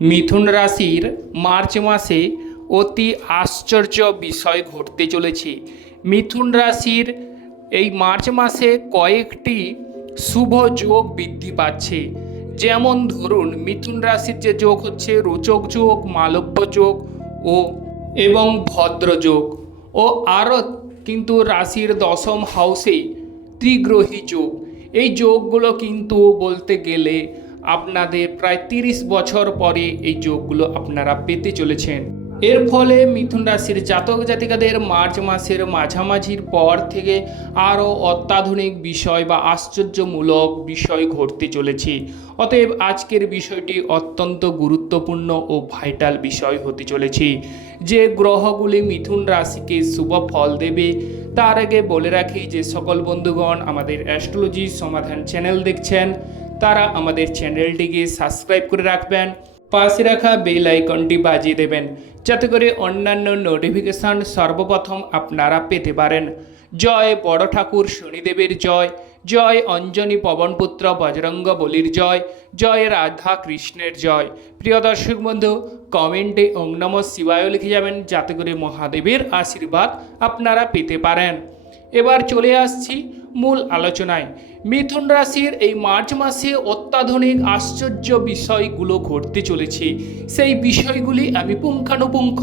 মিথুন রাশির মার্চ মাসে অতি আশ্চর্য বিষয় ঘটতে চলেছে। মিথুন রাশির এই মার্চ মাসে কয়েকটি শুভ যোগ বৃদ্ধি পাচ্ছে। যেমন ধরুন, মিথুন রাশির যে যোগ হচ্ছে রোচক যোগ, মালব্য যোগ ও এবং ভদ্র যোগ। ও আরও কিন্তু রাশির দশম হাউসে ত্রিগ্রহী যোগ। এই যোগগুলো কিন্তু বলতে গেলে আপনাদের প্রায় তিরিশ বছর পরে এই যোগগুলো আপনারা পেতে চলেছেন। এর ফলে মিথুন রাশির জাতক জাতিকাদের মার্চ মাসের মাঝামাঝির পর থেকে আরও অত্যাধুনিক বিষয় বা আশ্চর্যমূলক বিষয় ঘটতে চলেছে। অতএব আজকের বিষয়টি অত্যন্ত গুরুত্বপূর্ণ ও ভাইটাল বিষয় হতে চলেছে। যে গ্রহগুলি মিথুন রাশিকে শুভ ফল দেবে, তার আগে বলে রাখি যে সকল বন্ধুগণ আমাদের অ্যাস্ট্রোলজি সমাধান চ্যানেল দেখছেন। তারা আমাদের চ্যানেলটিকে সাবস্ক্রাইব করে রাখবেন, পাশে রাখা বেল আইকনটি বাজিয়ে দেবেন, যাতে করে অন্যান্য নোটিফিকেশান সর্বপ্রথম আপনারা পেতে পারেন। জয় বড় ঠাকুর শনিদেবের জয় জয় অঞ্জনী পবনপুত্র বজরঙ্গ বলির জয় জয় রাধা কৃষ্ণের জয়। প্রিয় দর্শক বন্ধু, কমেন্টে ওং নম শিবায় লিখে যাবেন, যাতে করে মহাদেবের আশীর্বাদ আপনারা পেতে পারেন। এবার চলে আসছি মূল আলোচনায়। মিথুন রাশির এই মার্চ মাসে অত্যাধুনিক আশ্চর্য বিষয়গুলো ঘটতে চলেছে। সেই বিষয়গুলি আমি পুঙ্খানুপুঙ্খ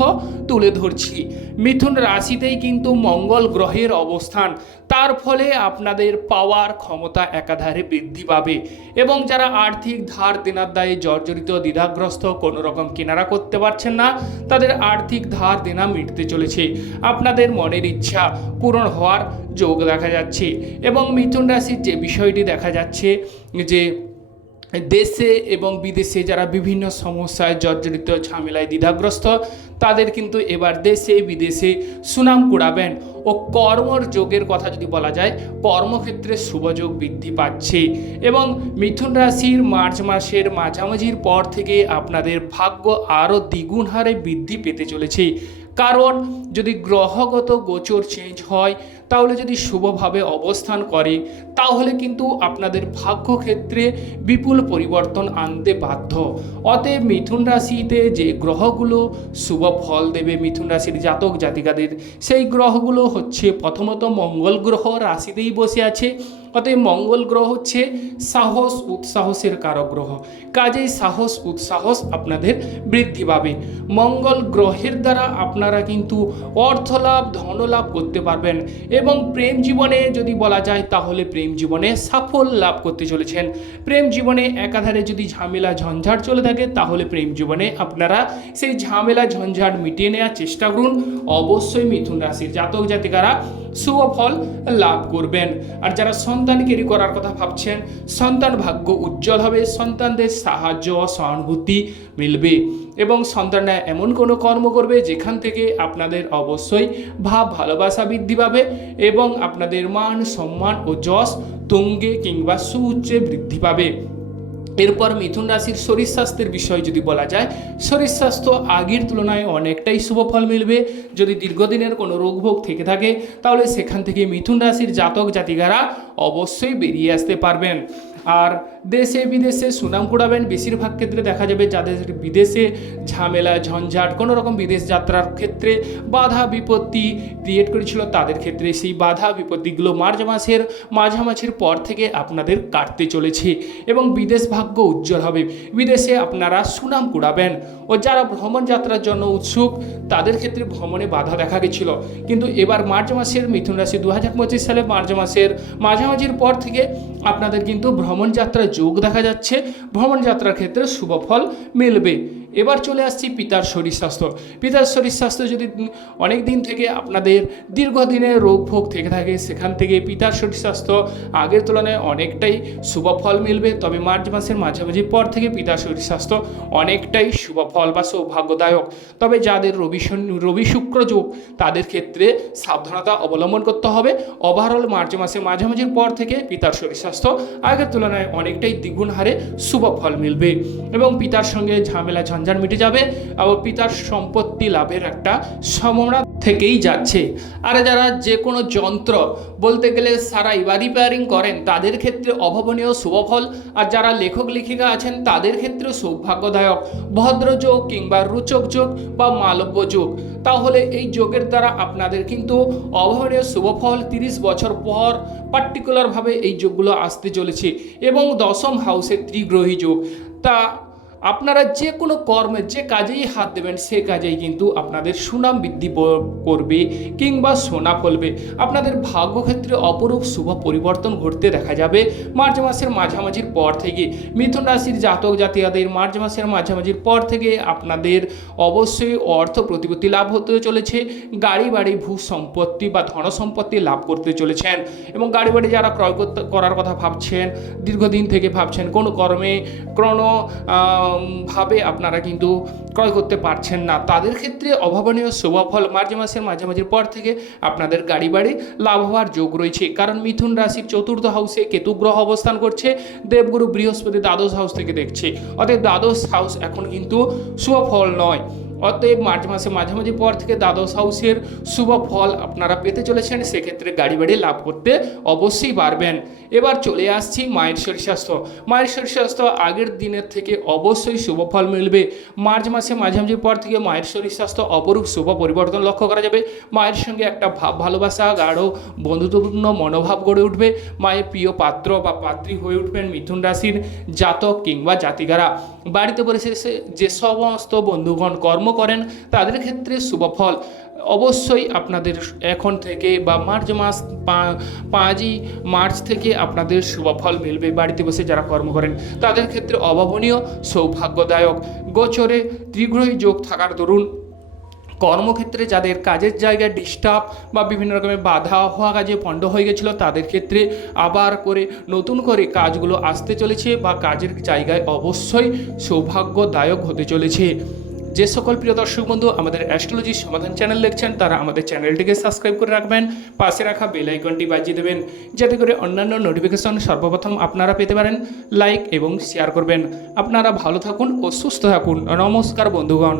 তুলে ধরছি। মিথুন রাশিতেই কিন্তু মঙ্গল গ্রহের অবস্থান। তার ফলে আপনাদের পাওয়ার ক্ষমতা একাধারে বৃদ্ধি পাবে এবং যারা আর্থিক ধার দেনার দায়ে জর্জরিত, দ্বিধাগ্রস্ত কোনো রকম কেনারা করতে পারছেন না, তাদের আর্থিক ধার দেনা মিটতে চলেছে। আপনাদের মনের ইচ্ছা পূরণ হওয়ার যোগ দেখা যাচ্ছে এবং মিথুন রাশির যে বিষয়টি দেখা যাচ্ছে যে দেশে এবং বিদেশে যারা বিভিন্ন সমস্যায় জর্জরিত, ঝামেলায় দ্বিধাগ্রস্ত, তাদের কিন্তু এবার দেশে বিদেশে সুনাম কুড়াবেন ও কর্মর যোগের কথা যদি বলা যায়, কর্মক্ষেত্রে শুভযোগ বৃদ্ধি পাচ্ছে। এবং মিথুন রাশির মার্চ মাসের মাঝামাঝির পর থেকে আপনাদের ভাগ্য আরও দ্বিগুণ হারে বৃদ্ধি পেতে চলেছে। কারণ যদি গ্রহগত গোচর চেঞ্জ হয় তাহলে যদি শুভভাবে অবস্থান করে, তাহলে কিন্তু আপনাদের ভাগ্যক্ষেত্রে বিপুল পরিবর্তন আনতে বাধ্য। অতএব মিথুন রাশিতে যে গ্রহগুলো শুভ ফল দেবে, মিথুন রাশির জাতক জাতিকাদের, সেই গ্রহগুলো হচ্ছে প্রথমত মঙ্গল গ্রহ রাশিতেই বসে আছে। অতএব মঙ্গল গ্রহ হচ্ছে সাহস উৎসাহসের কারক গ্রহ। কাজেই সাহস, উৎসাহস আপনাদের বৃদ্ধি পাবে। মঙ্গল গ্রহের দ্বারা আপনারা কিন্তু অর্থলাভ ধনলাভ করতে পারবেন এবং প্রেম জীবনে যদি বলা যায় তাহলে প্রেম জীবনে সাফল্য লাভ করতে চলেছেন। প্রেম জীবনে একাধারে যদি ঝামেলা, ঝঞ্ঝাট চলে থাকে তাহলে প্রেম জীবনে আপনারা সেই ঝামেলা, ঝঞ্ঝাট মিটিয়ে নেওয়ার চেষ্টা করুন। অবশ্যই মিথুন রাশির জাতক জাতিকারা শুভ ফল লাভ করবেন। আর যারা সন্তান কেরি করার কথা ভাবছেন, সন্তান ভাগ্য উজ্জ্বল হবে, সন্তানদের সাহায্য ও সহানুভূতি মিলবে। এবং সন্তানরা এমন কোনো কর্ম করবে যেখান থেকে আপনাদের অবশ্যই ভাব, ভালোবাসা বৃদ্ধি পাবে এবং আপনাদের মান, সম্মান ও যশ তুঙ্গে কিংবা সুউচ্চে বৃদ্ধি পাবে। এরপর মিথুন রাশির শরীর স্বাস্থ্যের বিষয় যদি বলা যায়, শরীর স্বাস্থ্য আগের তুলনায় অনেকটাই শুভ ফল মিলবে। যদি দীর্ঘদিনের কোনো রোগভোগ থেকে থাকে, তাহলে সেখান থেকে মিথুন রাশির জাতক জাতিকারা অবশ্যই বেরিয়ে আসতে পারবেন। আর দেশে বিদেশে সুনাম কুড়াবেন, বেশিরভাগ ক্ষেত্রে দেখা যাবে যাদের বিদেশে ঝামেলা, ঝঞ্ঝাট কোনো রকম বিদেশ যাত্রার ক্ষেত্রে বাধা, বিপত্তি ক্রিয়েট করেছিল, তাদের ক্ষেত্রে সেই বাধা, বিপত্তিগুলো মার্চ মাসের মাঝামাঝির পর থেকে আপনাদের কাটতে চলেছে। এবং বিদেশ ভাগ্য উজ্জ্বল হবে। বিদেশে আপনারা সুনাম কুড়াবেন ও যারা ভ্রমণ যাত্রার জন্য উৎসুক, তাদের ক্ষেত্রে ভ্রমণে বাধা দেখা গেছিল। কিন্তু এবার মার্চ মাসের মিথুন রাশি দু হাজার পঁচিশ সালে মার্চ মাসের মাঝামাঝির পর থেকে আপনাদের কিন্তু ভ্রমণ যাত্রার যোগ দেখা যাচ্ছে। ভ্রমণ যাত্রার ক্ষেত্রে শুভ ফল মিলবে। এবার চলে আসছি পিতার শরীর স্বাস্থ্য। পিতার শরীর স্বাস্থ্য যদি অনেক দিন থেকে আপনাদের দীর্ঘদিনের রোগ ভোগ থেকে থাকে, সেখান থেকে পিতার শরীর স্বাস্থ্য আগের তুলনায় অনেকটাই ফল মিলবে। তবে মার্চ মাসের মাঝামাঝি পর থেকে পিতার শরীর স্বাস্থ্য অনেকটাই ফল বা সৌভাগ্যদায়ক। তবে যাদের রবি রবি শুক্র যোগ, তাদের ক্ষেত্রে সাবধানতা অবলম্বন করতে হবে। ওভারঅল মার্চ মাসের মাঝামাঝির পর থেকে পিতার শরীর স্বাস্থ্য আগের তুলনায় অনেকটাই দ্বিগুণ হারে ফল মিলবে। এবং পিতার সঙ্গে ঝামেলা, ঝঞ্ঝাট ঝঞ্ঝাট মিটে যাবে এবং পিতার সম্পত্তি লাভের একটা সম্ভাবনা থেকেই যাচ্ছে। আর যারা যে কোনো যন্ত্র বলতে গেলে সারাই বা রিপেয়ারিং করেন, তাদের ক্ষেত্রে অভাবনীয় শুভফল। আর যারা লেখক, লেখিকা আছেন, তাদের ক্ষেত্রে সৌভাগ্যদায়ক। ভদ্রযোগ কিংবা রুচক যোগ বা মালব্য যোগ। তাহলে এই যোগের দ্বারা আপনাদের কিন্তু অভাবনীয় শুভফল তিরিশ বছর পর পার্টিকুলারভাবে এই যোগগুলো আসতে চলেছে। এবং দশম হাউসে ত্রিগ্রহী যোগ। তা আপনারা যে কোনো কর্মে যে কাজেই হাত দেবেন, সে কাজেই কিন্তু আপনাদের সুনাম বৃদ্ধি করবে কিংবা সোনা ফলবে। আপনাদের ভাগ্যক্ষেত্রে অপরূপ শুভ পরিবর্তন ঘটতে দেখা যাবে। মার্চ মাসের মাঝামাঝির পর থেকে মিথুন রাশির জাতক জাতীয়দের মার্চ মাসের মাঝামাঝির পর থেকে আপনাদের অবশ্যই অর্থ প্রতিপত্তি লাভ হতে চলেছে। গাড়ি বাড়ি, ভূ সম্পত্তি বা ধন সম্পত্তি লাভ করতে চলেছেন এবং গাড়ি বাড়ি যারা ক্রয় করার কথা ভাবছেন, দীর্ঘদিন থেকে ভাবছেন, কোনো কর্মে কোনো ভাবে আপনারা কিন্তু ক্রয় করতে পারছেন না। তাদের ক্ষেত্রে অভাবনীয় শুভফল মার্চ মাসের মাঝামাঝির পর থেকে আপনাদের গাড়ি বাড়ি লাভ হওয়ার যোগ রয়েছে। কারণ মিথুন রাশির চতুর্থ হাউসে কেতু গ্রহ অবস্থান করছে, দেবগুরু বৃহস্পতি দ্বাদশ হাউস থেকে দেখছে। অতএব দ্বাদশ হাউস এখন কিন্তু শুভ ফল নয়। অতএব মার্চ মাসে মাঝামাঝি পর থেকে দ্বাদশ হাউসের শুভ ফল আপনারা পেতে চলেছেন, সেক্ষেত্রে গাড়ি বাড়ি লাভ করতে অবশ্যই পারবেন। এবার চলে আসছি মায়ের শরীর স্বাস্থ্য মায়ের শরীর স্বাস্থ্য আগের দিনের থেকে অবশ্যই শুভ ফল মিলবে। মার্চ মাসে মাঝামাঝি পর থেকে মায়ের শরীর স্বাস্থ্য অপরূপ শুভ পরিবর্তন লক্ষ্য করা যাবে। মায়ের সঙ্গে একটা ভাব ভালোবাসা, গাঢ়, বন্ধুত্বপূর্ণ মনোভাব গড়ে উঠবে। মায়ের প্রিয় পাত্র বা পাত্রী হয়ে উঠবেন মিথুন রাশির জাতক কিংবা জাতিকারা। বাড়িতে পরিশেষে যে সমস্ত বন্ধুগণ কর্ম করেন, তাদের ক্ষেত্রে শুভ ফল। অবশ্যই আপনাদের এখন থেকে বা মার্চ মাস পাঁচই মার্চ থেকে আপনাদের শুভ ফল মিলবে। বাড়িতে বসে যারা কর্ম করেন, তাদের ক্ষেত্রে অভাবনীয়, সৌভাগ্যদায়ক। গোচরে ত্রিগ্রহী যোগ থাকার দরুন, কর্মক্ষেত্রে যাদের কাজের জায়গায় ডিস্টার্ব বা বিভিন্ন রকমের বাধা হওয়া কাজে পণ্ড হয়ে গেছিল, তাদের ক্ষেত্রে আবার করে নতুন করে কাজগুলো আসতে চলেছে বা কাজের জায়গায় অবশ্যই সৌভাগ্যদায়ক হতে চলেছে। যে সকল প্রিয় দর্শক বন্ধু আমাদের অ্যাস্ট্রোলজি সমাধান চ্যানেল দেখছেন, তারা আমাদের চ্যানেলটিকে সাবস্ক্রাইব করে রাখবেন। পাশে রাখা বেল আইকনটি বাজিয়ে দেবেন, যাতে করে অন্যান্য নোটিফিকেশন সর্বপ্রথম আপনারা পেতে পারেন। লাইক এবং শেয়ার করবেন। আপনারা ভালো থাকুন ও সুস্থ থাকুন। নমস্কার বন্ধুগণ।